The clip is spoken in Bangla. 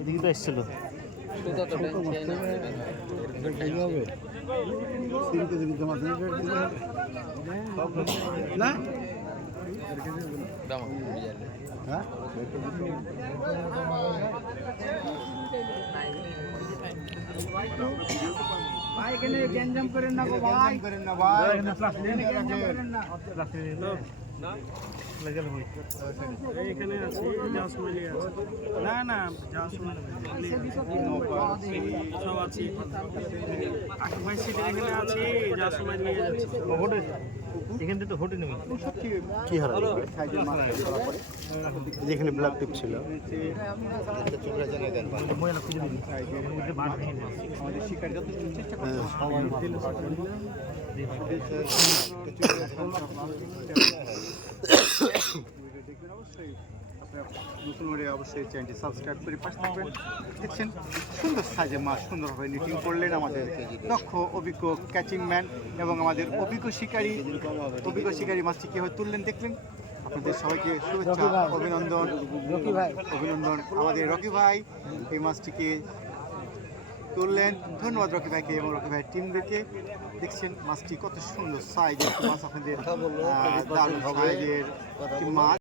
এদিকে তো এসছিল না ভাই এখানে গ্যাঞ্জাম করেন না গো ভাই করেন না ভাই এখানে গ্যাঞ্জাম করেন না এখানে আছে জাসমালি আছে না না জাসমালি সব আছে ভাই সিটি এখানে আছে জাসমালি নিয়ে যাচ্ছে এখান থেকে তো হোটেল নেই কি হারালো সাইজের মাছ ধরা পড়ে যেখানে ব্ল্যাক টিপ ছিল চোখরা জানাই দেন ময়লা খুঁজে দিন এর মধ্যে বাদ ভেঙে যায় আমাদের শিকার যত চেষ্টা করতে সবাই দেখবেন অবশ্যই আপনারা নতুন করে অবশ্যই চ্যানেলটি সাবস্ক্রাইব করে পাশে থাকবেন। দেখছেন সুন্দর সাইজে মাছ সুন্দরভাবে নিটিং করলেন আমাদের দক্ষ অভিজ্ঞ ক্যাচিং ম্যান এবং আমাদের অভিজ্ঞ শিকারী মাছটি কীভাবে তুললেন দেখলেন। আপনাদের সবাইকে শুভেচ্ছা অভিনন্দন আমাদের রকি ভাই এই মাছটিকে তুললেন। ধন্যবাদ রকি ভাইকে এবং রকি ভাইয়ের টিমদেরকে। দেখছেন মাছটি কত সুন্দর সাইজের মাছ আপনাদের দারুণ সাইজের মাছ।